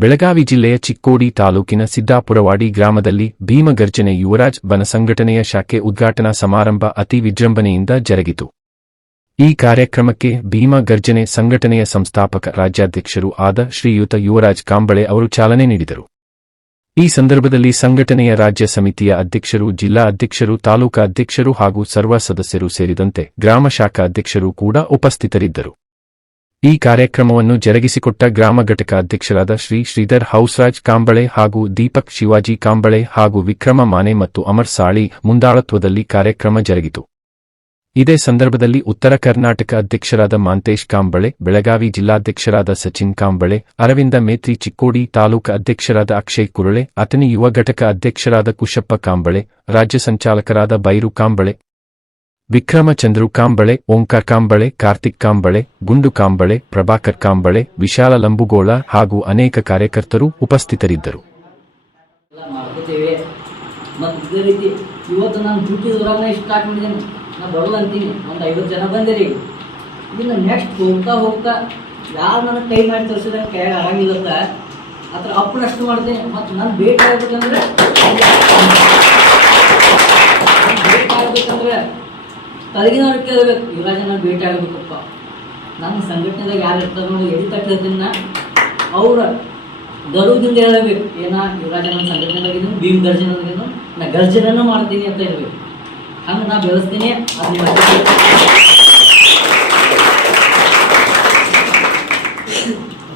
ಬೆಳಗಾವಿ ಜಿಲ್ಲೆಯ ಚಿಕ್ಕೋಡಿ ತಾಲೂಕಿನ ಸಿದ್ದಾಪುರವಾಡಿ ಗ್ರಾಮದಲ್ಲಿ ಭೀಮಗರ್ಜನೆ ಯುವರಾಜ್ ವನ ಸಂಘಟನೆಯ ಶಾಖೆ ಉದ್ಘಾಟನಾ ಸಮಾರಂಭ ಅತಿ ವಿಜೃಂಭಣೆಯಿಂದ ಜರುಗಿತು. ಈ ಕಾರ್ಯಕ್ರಮಕ್ಕೆ ಭೀಮಗರ್ಜನೆ ಸಂಘಟನೆಯ ಸಂಸ್ಥಾಪಕ ರಾಜ್ಯಾಧ್ಯಕ್ಷರು ಆದ ಶ್ರೀಯುತ ಯುವರಾಜ್ ಕಾಂಬಳೆ ಅವರು ಚಾಲನೆ ನೀಡಿದರು. ಈ ಸಂದರ್ಭದಲ್ಲಿ ಸಂಘಟನೆಯ ರಾಜ್ಯ ಸಮಿತಿಯ ಅಧ್ಯಕ್ಷರು, ಜಿಲ್ಲಾ ಅಧ್ಯಕ್ಷರು, ತಾಲೂಕಾ ಅಧ್ಯಕ್ಷರು ಹಾಗೂ ಸರ್ವ ಸದಸ್ಯರು ಸೇರಿದಂತೆ ಗ್ರಾಮ ಶಾಖಾ ಅಧ್ಯಕ್ಷರು ಕೂಡ ಉಪಸ್ಥಿತರಿದ್ದರು. ಈ ಕಾರ್ಯಕ್ರಮವನ್ನು ಜರುಗಿಸಿಕೊಟ್ಟ ಗ್ರಾಮ ಘಟಕ ಅಧ್ಯಕ್ಷರಾದ ಶ್ರೀ ಶ್ರೀಧರ್ ಹೌಸ್ರಾಜ್ ಕಾಂಬಳೆ ಹಾಗೂ ದೀಪಕ್ ಶಿವಾಜಿ ಕಾಂಬಳೆ ಹಾಗೂ ವಿಕ್ರಮ ಮಾನೆ ಮತ್ತು ಅಮರ್ ಸಾಳಿ ಮುಂದಾಳತ್ವದಲ್ಲಿ ಕಾರ್ಯಕ್ರಮ ಜರುಗಿತು. ಇದೇ ಸಂದರ್ಭದಲ್ಲಿ ಉತ್ತರ ಕರ್ನಾಟಕ ಅಧ್ಯಕ್ಷರಾದ ಮಾಂತೇಶ್ ಕಾಂಬಳೆ, ಬೆಳಗಾವಿ ಜಿಲ್ಲಾಧ್ಯಕ್ಷರಾದ ಸಚಿನ್ ಕಾಂಬಳೆ, ಅರವಿಂದ ಮೇತ್ರಿ ಚಿಕ್ಕೋಡಿ ತಾಲೂಕು ಅಧ್ಯಕ್ಷರಾದ ಅಕ್ಷಯ್ ಕುರುಳೆ ಅತನಿ ಯುವ ಘಟಕ ಅಧ್ಯಕ್ಷರಾದ ಕುಶಪ್ಪ ಕಾಂಬಳೆ, ರಾಜ್ಯ ಸಂಚಾಲಕರಾದ ಬೈರು ಕಾಂಬಳೆ ವಿಕ್ರಮ ಚಂದ್ರು ಕಾಂಬಳೆ, ಓಂಕಾರ್ ಕಾಂಬಳೆ, ಕಾರ್ತಿಕ್ ಕಾಂಬಳೆ, ಗುಂಡು ಕಾಂಬಳೆ, ಪ್ರಭಾಕರ್ ಕಾಂಬಳೆ, ವಿಶಾಲ ಲಂಬುಗೋಳ ಹಾಗೂ ಅನೇಕ ಕಾರ್ಯಕರ್ತರು ಉಪಸ್ಥಿತರಿದ್ದರು. ಮಾಡ್ತೇನೆ. ತಲೆಗಿನವ್ರು ಕೇಳಬೇಕು, ಯುವರಾಜ ನಾನು ಭೇಟಿ ಆಗಬೇಕಪ್ಪ ನಮ್ಮ ಸಂಘಟನೆದಾಗ ಯಾರು ಇರ್ತಾರೆ ನೋಡಿ ಎಡಿ ತಟ್ಟಿರ್ತೀನಿ ನಾ ಅವ್ರ ಗರ್ವದಿಂದ ಹೇಳಬೇಕು, ಏನ ಯುವರಾಜ ನನ್ನ ಸಂಘಟನೆದಾಗಿದ್ದು, ಭೀಮ್ ಗರ್ಜನ ನಾ ಗರ್ಜನನ್ನು ಮಾಡ್ತೀನಿ ಅಂತ ಹೇಳ್ಬೇಕು ಹಂಗೆ ನಾ ಬೆಳೆಸ್ತೀನಿ ಅದು.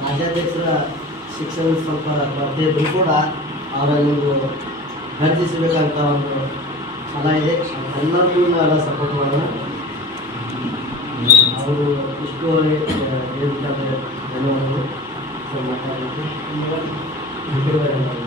ರಾಜ್ಯಾಧ್ಯಕ್ಷರ ಶಿಕ್ಷಣ ಸ್ವಲ್ಪ ಬರ್ದೇ ಕೂಡ ಅವರ ಒಂದು ಗರ್ಜಿಸಬೇಕಂತ ಒಂದು ಛಲ ಇದೆ ಎಲ್ಲರಿಗೂ ಎಲ್ಲ ಸಪೋರ್ಟ್ ಮಾಡೋಣ ಅವರು ಇಷ್ಟು ಹೇಳಿದ್ದಾರೆ ಧನ್ಯವಾದಗಳು ಸೊ ಮಾತಾಡೋದಕ್ಕೆ. ಧನ್ಯವಾದಗಳು.